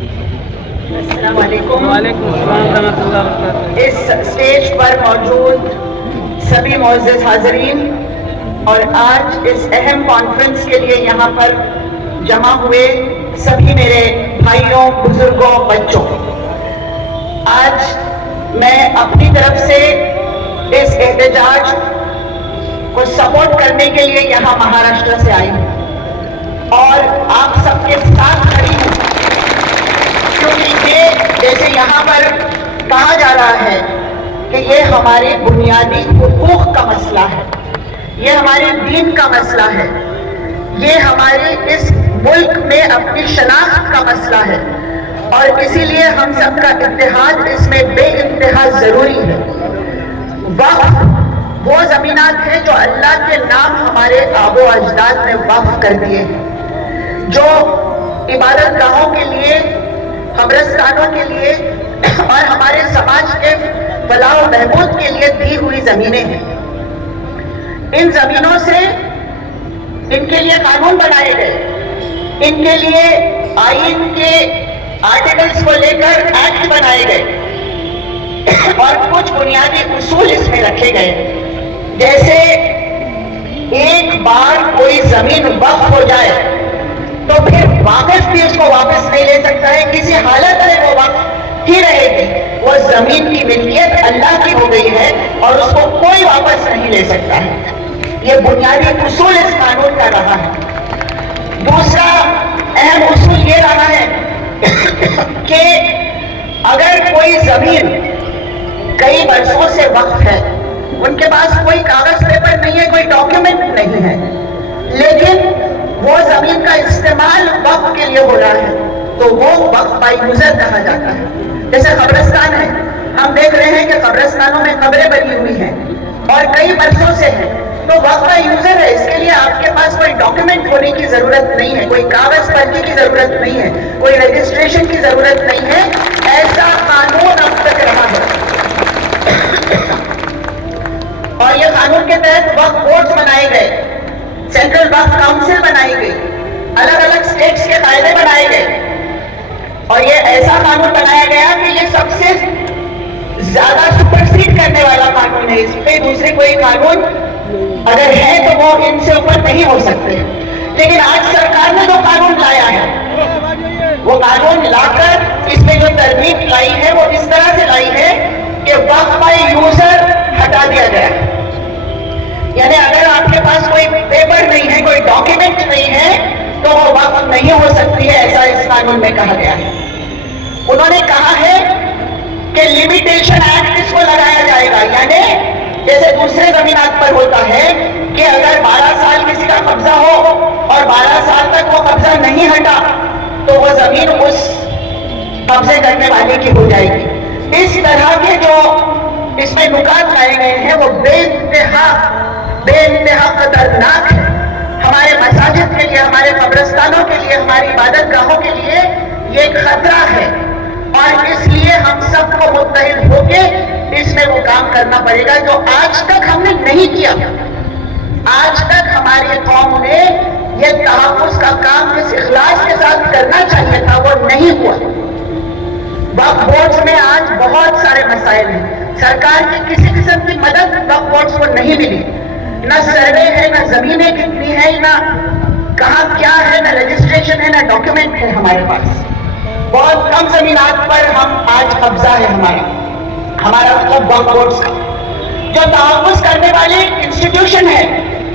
السلام علیکم. وعلیکم السلام ورحمۃ اللہ وبرکاتہ. اس اسٹیج پر موجود سبھی معزز حاضرین اور آج اس اہم کانفرنس کے لیے یہاں پر جمع ہوئے سبھی میرے بھائیوں، بزرگوں، بچوں، آج میں اپنی طرف سے اس احتجاج کو سپورٹ کرنے کے لیے یہاں مہاراشٹر سے آئی ہوں اور آپ سب کے ساتھ کھڑی ہوں، کیونکہ یہ جیسے یہاں پر کہا جا رہا ہے کہ یہ ہمارے بنیادی حقوق کا مسئلہ ہے، یہ ہمارے دین کا مسئلہ ہے، یہ ہمارے اس ملک میں اپنی شناخت کا مسئلہ ہے، اور اسی لیے ہم سب کا اتحاد اس میں بے انتہا ضروری ہے. وقف وہ زمینات ہیں جو اللہ کے نام ہمارے آب و اجداد نے وقف کر دیے ہیں، جو عبادت گاہوں کے لیے، قبرستانوں کے لیے اور ہمارے سماج کے فلاح و بہبود کے لیے دی ہوئی زمینیں ہیں. ان زمینوں سے ان کے لیے قانون بنائے گئے، ان کے لیے آئین کے آرٹیکلز کو لے کر ایکٹ بنائے گئے اور کچھ بنیادی اصول اس میں رکھے گئے، جیسے ایک بار کوئی زمین وقف ہو جائے تو پھر واقف بھی اس کو واپس نہیں لے سکتا ہے، کسی حالت میں وہ وقف ہی رہے گی. وہ زمین کی ملکیت اللہ کی ہو گئی ہے اور اس کو کوئی واپس نہیں لے سکتا ہے. یہ بنیادی اصول اس قانون کا رہا ہے. دوسرا اہم اصول یہ رہا ہے کہ اگر کوئی زمین کئی برسوں سے وقف ہے، ان کے پاس کوئی کاغذ پیپر نہیں ہے، کوئی ڈاکیومنٹ نہیں ہے، لیکن وہ زمین کا استعمال وقف کے لیے ہو رہا ہے، تو وہ وقف بائی یوزر کہا جاتا ہے. جیسے قبرستان ہے، ہم دیکھ رہے ہیں کہ قبرستانوں میں قبریں بنی ہوئی ہیں اور کئی برسوں سے ہیں، تو وقف بائی یوزر ہے. اس کے لیے آپ کے پاس کوئی ڈاکیومنٹ ہونے کی ضرورت نہیں ہے، کوئی کاغذ پرچی کی ضرورت نہیں ہے، کوئی رجسٹریشن کی ضرورت نہیں ہے. ایسا قانون اب تک رہا ہے اور یہ قانون کے تحت وقف بورڈز بنائے گئے، سینٹرل وقف کاؤنسل بنائی گئی، الگ الگ اسٹیٹس کے قاعدے بنائے گئے، اور یہ ایسا قانون بنایا گیا کہ یہ سب سے زیادہ سپرسیڈ کرنے والا قانون ہے. اس پہ دوسرے کوئی قانون اگر ہے تو وہ ان سے اوپر نہیں ہو سکتے. لیکن آج سرکار نے جو قانون لایا ہے، وہ قانون لا کر اس میں جو ترمیم لائی ہے وہ اس طرح سے لائی ہے کہ وقف بائی یوزر ہٹا دیا گیا. یعنی اگر آپ کے پاس کوئی پیپر نہیں ہے، کوئی ڈاکیومنٹ نہیں ہے، تو وہ وقف نہیں ہو سکتی ہے، ایسا اس قانون میں کہا گیا ہے. انہوں نے کہا ہے کہ لمیٹیشن ایکٹ اس کو لگایا جائے گا، یعنی جیسے دوسرے زمینات پر ہوتا ہے کہ اگر 12 سال کسی کا قبضہ ہو اور 12 سال تک وہ قبضہ نہیں ہٹا تو وہ زمین اس قبضے کرنے والے کی ہو جائے گی. اس طرح کے جو اس میں نکات لائے گئے ہیں وہ بے انتہا خطرناک ہے. ہمارے مساجد کے لیے، ہمارے قبرستانوں کے لیے، ہماری عبادت گاہوں کے لیے یہ ایک خطرہ ہے، اور اس لیے ہم سب کو متحد ہو کے اس میں وہ کام کرنا پڑے گا جو آج تک ہم نے نہیں کیا. آج تک ہماری قوم نے یہ تحفظ کا کام جس اخلاص کے ساتھ کرنا چاہیے تھا وہ نہیں ہوا. وقف بورڈز میں آج بہت سارے مسائل ہیں. سرکار کی کسی قسم کی مدد وقف بورڈز کو نہیں ملی، نہ سروے ہے، نہ زمینیں کتنی ہے، نہ کہاں کیا ہے، نہ رجسٹریشن ہے، نہ ڈاکیومنٹ ہے. ہمارے پاس بہت کم زمینات پر ہم آج قبضہ ہے ہمارا مطلب وقف بورڈز کا جو تحفظ کرنے والے انسٹیٹیوشن ہے.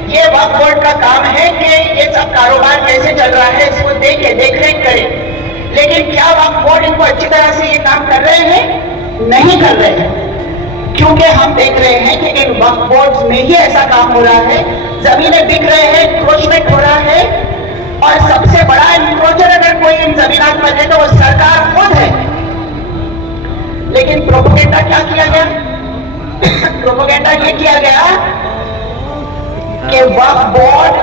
یہ وقف بورڈ کا کام ہے کہ یہ سب کاروبار کیسے چل رہا ہے اس کو دیکھ ریکھ کرے. لیکن کیا وقف بورڈ ان کو اچھی طرح سے یہ کام کر رہے ہیں؟ نہیں کر رہے ہیں، کیونکہ ہم دیکھ رہے ہیں کہ ان وقف بورڈز میں ہی ایسا کام ہو رہا ہے. زمینیں بک رہے ہیں، انکروچمنٹ ہو رہا ہے، اور سب سے بڑا انکروچر اگر کوئی ان زمینات پر ہے تو وہ سرکار خود ہے. لیکن پروپیگنڈا کیا کیا گیا؟ پروپیگنڈا یہ کیا گیا کہ وقف بورڈ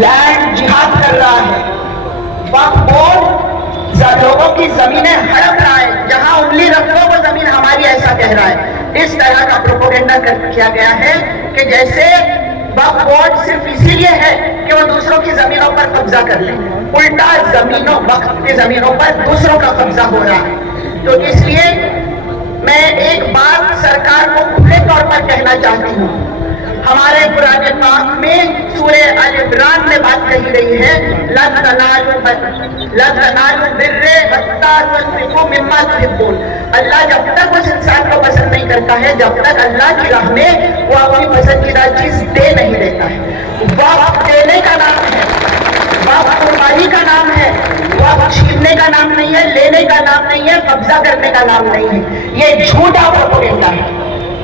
لینڈ جہاد کر رہا ہے، وقف بورڈ لوگوں کی زمینیں ہڑپ رہا ہے، جہاں انگلی رکھ دو وہ زمین ہماری، ایسا کہہ رہا ہے. اس طرح کا پروپیگنڈا کیا گیا ہے کہ جیسے वक्फ बोर्ड सिर्फ इसीलिए है कि वो दूसरों की जमीनों पर कब्जा कर ले, उल्टा जमीनों वक्फ की जमीनों पर दूसरों का कब्जा हो रहा है। तो इसलिए मैं एक बात सरकार को खुले तौर पर कहना चाहती हूँ, हमारे कुरान पाक में सूरे अल इमरान में बात कही गई है, लन तनालु बिर्रे हत्ता तुनफिकू मिम्मा तुहिब्बून। अल्लाह जब तक उस इंसान को पसंद नहीं करता है, जब तक अल्लाह की राह में वो अपनी पसंदीदा चीज दे नहीं देता है। वक्फ देने का नाम है, वक्फ कुर्बानी का नाम है, वक्फ छीनने का नाम नहीं है, लेने का नाम नहीं है, कब्जा करने का नाम नहीं है। ये झूठा प्रोपेगेंडा है।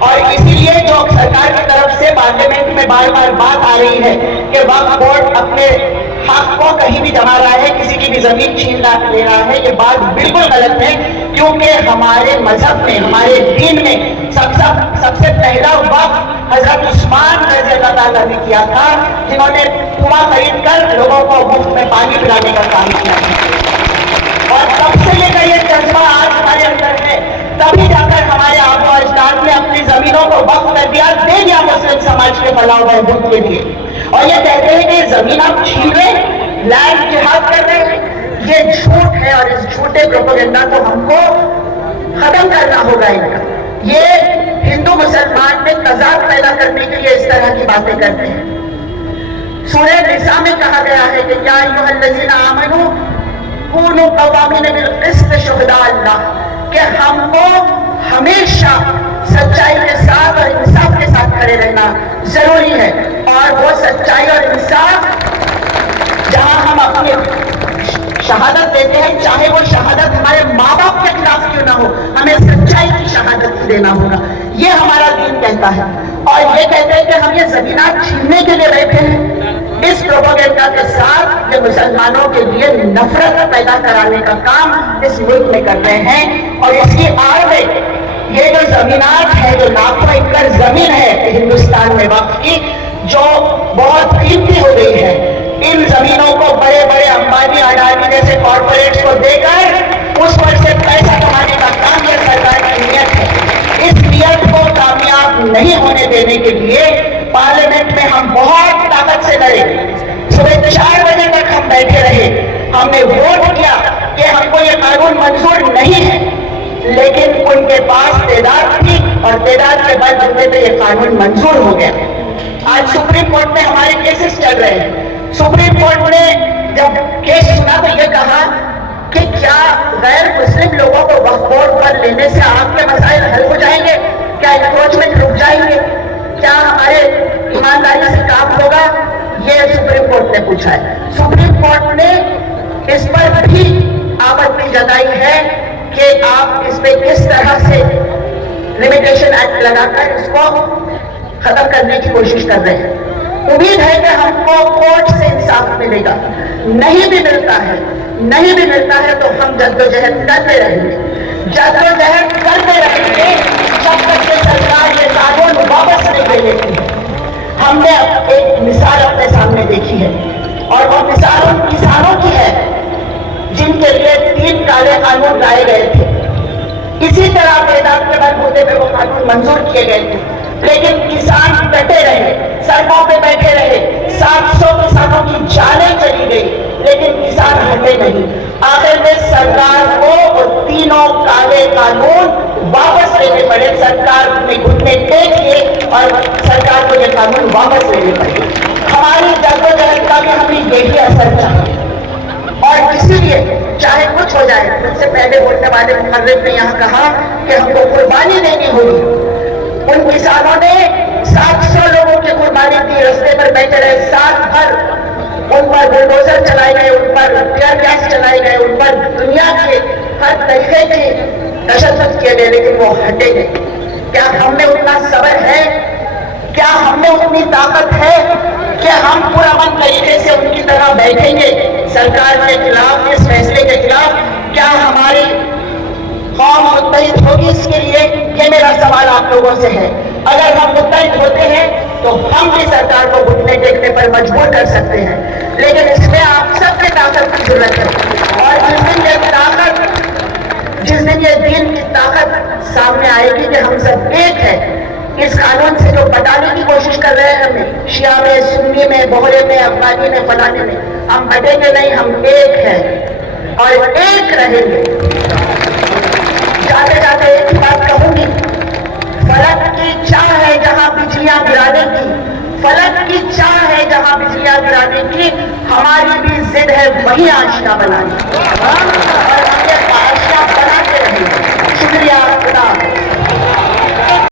और इसीलिए जो सरकार की तरफ से पार्लियामेंट में बार बार बात आ रही है कि वक्फ बोर्ड अपने हक को कहीं भी जमा रहा है, किसी की भी जमीन छीन ले रहा है, ये बात बिल्कुल गलत है। क्योंकि हमारे मजहब में, हमारे दीन में सबसे पहला वक्फ हजरत उस्मान रज़ी अल्लाह ताला ने किया था, जिन्होंने कुआं खरीद कर लोगों को मुफ्त में पानी पिलाने का काम किया था। और तब से लेकर ये जज्बा आज हमारे अंदर है, तभी जाकर हमारे आबा अजदाद ने अपनी जमीनों को वक्फ कर दिया, दे दिया मुस्लिम समाज के फलाह बहबूद के लिए। और ये कहते हैं कि जमीन आप छीन रहे, लैंड जिहाद कर रहे हैं, ये झूठ है। और इस झूठे प्रोपेगेंडा को हमको खत्म करना होगा। इनका ये हिंदू मुसलमान में तजाद पैदा करने के लिए इस तरह की बातें करते हैं। सूरह निसा में कहा गया है कि या अय्युहल्लज़ीना आमनू कूनू क़वामीन बिल क़िस्त शुहदा अल्लाह, कि हमको हमेशा सच्चाई के साथ और इंसाफ के साथ खड़े रहना जरूरी है। और वो सच्चाई और इंसाफ जहां हम अपनी शहादत देते हैं, चाहे वो शहादत हमारे माँ बाप के खिलाफ क्यों ना हो, हमें सच्चाई की शहादत देना होगा। ये हमारा दीन कहता है। और ये कहते हैं कि हम ये जमीनात छीनने के लिए बैठे हैं। इस प्रोपेगेंडा के साथ ये मुसलमानों के लिए नफरत पैदा कराने का काम इस मुल्क में कर रहे हैं। और इसकी आड़ में ये जो जमीनात है, जो लाखों एकड़ जमीन है हिंदुस्तान में वक्फ की, जो बहुत कीमती हो गई है, इन जमीनों को बड़े बड़े अंबानी अडानी जैसे कॉर्पोरेट्स को देकर उस पर से पैसा कमाने का काम यह सरकार की नीयत है। इस नीयत को कामयाब नहीं होने देने के लिए पार्लियामेंट में हम बहुत ताकत से लड़े। सुबह 4 बजे तक हम बैठे रहे, हमने वोट किया कि हमको ये कानून मंजूर नहीं है, लेकिन उनके पास तादाद थी और तादाद के बाद बदले पे ये कानून मंजूर हो गया। आज सुप्रीम कोर्ट में हमारे केसेस चल रहे हैं। सुप्रीम कोर्ट ने जब केस सुना तो ये कहा कि क्या गैर मुस्लिम लोगों को वक्फ बोर्ड पर लेने से आपके मसाइल हल हो जाएंगे, क्या इंक्रोचमेंट रुक जाएंगे, क्या हमारे ईमानदारी से काम होगा, ये सुप्रीम कोर्ट ने पूछा है। सुप्रीम कोर्ट ने इस पर भी आपत्ति जताई है कि आप इस पे किस तरह से लिमिटेशन एक्ट लगाकर इसको खत्म करने की कोशिश कर रहे हैं। उम्मीद है कि हमको कोर्ट से इंसाफ मिलेगा। नहीं भी मिलता है तो हम जद्दोजहद करते रहेंगे, जद्दोजहद करते रहेंगे जब तक कि सरकार ये कानून वापस नहीं ले लेती है। हमने एक मिसाल अपने सामने देखी है और वो मिसाल उन किसानों की है जिनके लिए 3 काले कानून लाए गए थे। इसी तरह तादाद के बलबूते पे वो कानून मंजूर किए गए थे, लेकिन किसान डटे रहे, सड़कों पे बैठे रहे, 700 किसानों की जानें चली गई, लेकिन किसान हटे नहीं। आखिर में सरकार को वो तीनों काले कानून वापस लेने पड़े। सरकार ने घुटने टेक लिए और सरकार को ये कानून वापस लेने पड़े। हमारी जद्दोजहद का भी हमें यही असर चाहिए। और इसीलिए चाहे कुछ हो जाए, सबसे पहले बोलने वाले मुहर्रिर ने यहाँ कहा कि हमको कुर्बानी देनी होगी। उन किसानों ने 700 लोगों की कुर्बानी दी, रास्ते पर बैठे रहे साल भर, उन पर बुलडोजर चलाए गए, उन पर टीयर गैस चलाए गए, उन पर दुनिया के हर तरीके के तशद्दुद किए गए, लेकिन वो हटे नहीं। क्या हम में उतना सब्र है? क्या हम में उतनी ताकत है कि हम पुरअमन तरीके से उनकी तरह बैठेंगे सरकार के खिलाफ, इस फैसले के खिलाफ? क्या हमारी कौम मुत्तहिद होगी इसके लिए? ये मेरा सवाल आप लोगों से है। अगर हम मुत्तहिद होते हैं तो हम भी सरकार को घुटने टेकने पर मजबूर कर सकते हैं, लेकिन इसमें आप सबकी ताकत की जरूरत है। और जिस दिन ये दीन की ताकत सामने आएगी कि हम सब एक है, اس قانون سے جو بٹانے کی کوشش کر رہے ہیں ہمیں، شیعہ میں، سنی میں، بہرے میں، افغانی میں، فلانے میں، ہم بٹیں گے نہیں، ہم ایک ہیں اور ایک رہیں گے۔ جاتے جاتے ایک بات کہوں گی، فلک کی چاہ ہے جہاں بجلیاں گرانے کی، فلک کی چاہ ہے جہاں بجلیاں گرانے کی، ہماری بھی ضد ہے وہی آشنا بنانے کی۔